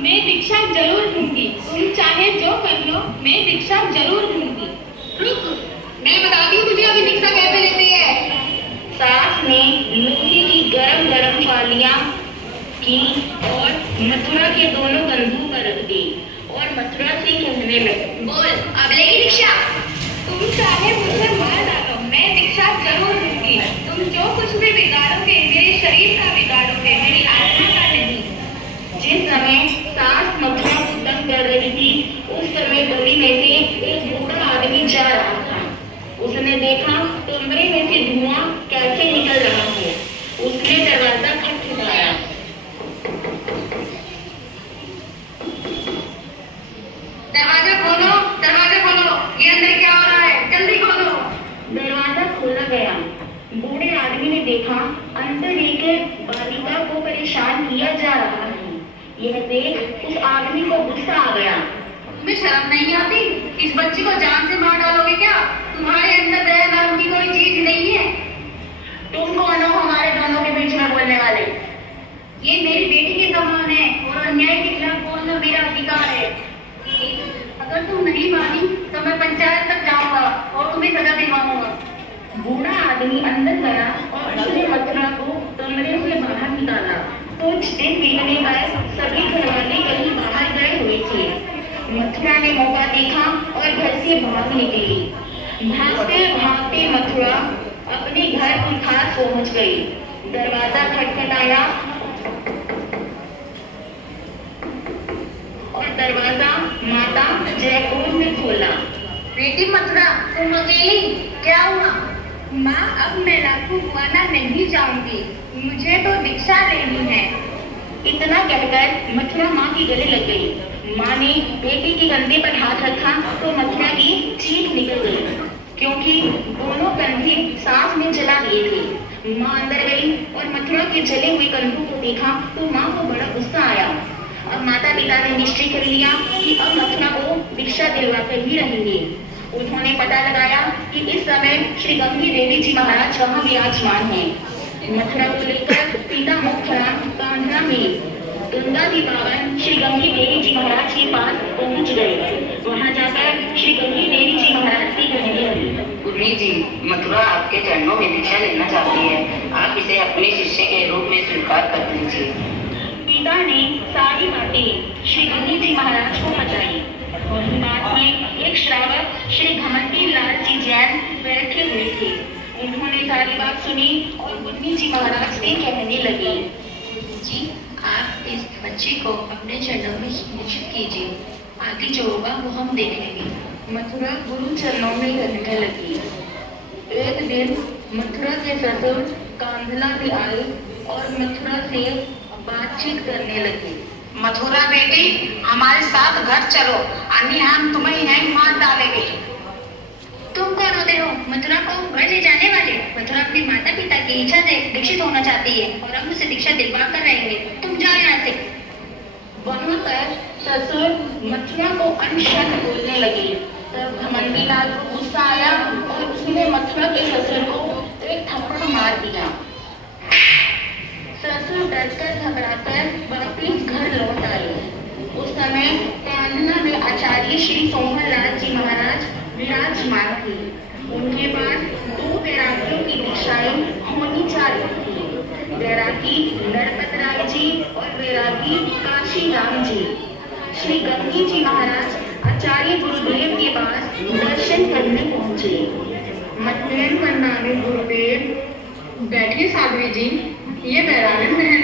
मैं दीक्षा जरूर लूंगी। तुम चाहे जो कर लो, मैं दीक्षा जरूर लूंगी। रुक, मैं बताती हूँ तुझे अभी दीक्षा कैसे लेती है। सास ने लोहे की गरम गरम फालियां की और मथुरा के दोनों कंधों पर रख दी और मथुरा से कहने लगी, बोल, अब लेगी दीक्षा। तुम चाहे मुझे मार डालो, मैं दीक्षा जरूर लूंगी। तुम जो कुछ भी बिगाड़ोगे, मेरे शरीर का बिगाड़ोगे, मेरी आत्मा का नहीं। जिस समय सास मथुरा को तंग कर रही थी, उस समय गली में से एक बूढ़ा आदमी जा रहा था। उसने देखा कमरे में से धुआं कैसे निकल रहा है। उसने दरवाजा खटखटाया। दरवाजा खोलो, दरवाजा खोलो, ये अंदर क्या हो रहा है, जल्दी खोलो। दरवाजा खोला गया। बूढ़े आदमी ने देखा अंदर एक बालिका को परेशान किया जा रहा है। यह देख उस आदमी को गुस्सा आ गया। तुम्हें शर्म नहीं आती? इस बच्ची को जान से मार डालोगे क्या? तुम्हारे अंदर दया नाम की कोई चीज नहीं है। तुम कौन हो हमारे दोनों के बीच में बोलने वाले? ये मेरी बेटी के समान है और अन्याय के खिलाफ बोलना मेरा अधिकार है। अगर तुम नहीं मानी तो मैं पंचायत तक जाऊंगा और तुम्हें सजा दिलवाऊंगा। बूढ़ा आदमी अंदर गया और उसने मथुरा को कमरे से बाहर निकाला। कुछ दिन बीतने पर सभी घरवाले कहीं बाहर गए हुए थे। मथुरा ने मौका देखा और घर से भाग निकली। भागते भागते मथुरा अपने घर के पास पहुंच गई। दरवाजा खटखटाया और दरवाजा माता जयपुर ने खोला। बेटी मथुरा, तुम अकेली? क्या हुआ? माँ, अब मैं लाखों कुआना नहीं जाऊंगी। मुझे तो दीक्षा लेनी है। इतना कहकर मथुरा माँ के गले लग गई। माँ ने बेटी के कंधे पर हाथ रखा तो मथुरा की चीख निकल गई, क्योंकि दोनों कंधे सास ने जला दिए थे। माँ अंदर गई और मथुरा के जले हुए कंधों को देखा तो माँ को बड़ा गुस्सा आया। अब माता पिता ने निश्चय कर लिया कि अब मथुरा को दीक्षा दिलवाकर ही रहेंगे। उन्होंने पता लगाया कि इस समय श्री गंगी देवी जी महाराज वहाँ विराजमान हैं। मथुरा को लेकर पिता मुखरा कांधरा में गंगा जी पावन श्री गंगी देवी जी महाराज के पास पहुँच गए। वहाँ जाकर श्री गंगी देवी जी महाराज से कहने लगी, उर्मी जी, मथुरा आपके चरणों में दीक्षा लेना चाहती है। आप इसे अपने शिष्य के रूप में स्वीकार कर लीजिए। पिता ने सारी बातें श्री गंगी जी महाराज को बताई। वही बात में एक श्रावक श्री घमंडी लाल जी जैन बैठे हुए थे। उन्होंने सारी बात सुनी और गंगी जी महाराज से कहने लगे, जी, आप इस बच्ची को अपने चरणों में निश्चित कीजिए। आगे जो होगा वो हम देख लेंगे। मथुरा गुरु चरणों में रहने लगी। एक दिन मथुरा के ससुर कांधला भी आए और मथुरा से बातचीत करने लगे। मथुरा बेटी, हमारे साथ घर चलो, अन्य हम तुम्हें यहीं मार डालेंगे। तुम कौन होते हो मथुरा को घर ले जाने वाले? मथुरा अपने माता पिता की इच्छा से दीक्षित होना चाहती है और हम उसे दीक्षा दिलवा कर रहेंगे। तुम जाओ यहाँ से। वहाँ पर ससुर मथुरा को अनशब्द बोलने लगे। तब घमंडी लाल को गुस्सा आया और उसने मथुरा के ससुर को एक थप्पड़ मार दिया। ससुर डरकर घबराकर वापिस घर लौट आए। उस समय कांधला में आचार्य श्री सोहन लाल जी महाराज विराजमान थे। उनके पास 2 बैरागियों की दीक्षाएं होनी चाहिए थी। बैरागी नरपत राय जी और बैरागी काशी राम जी। श्री गंगी जी महाराज आचार्य गुरुदेव के पास दर्शन करने पहुंचे। मत प्रणाम गुरुदेव। बैठिए साध्वी जी, ये बैरागन बहन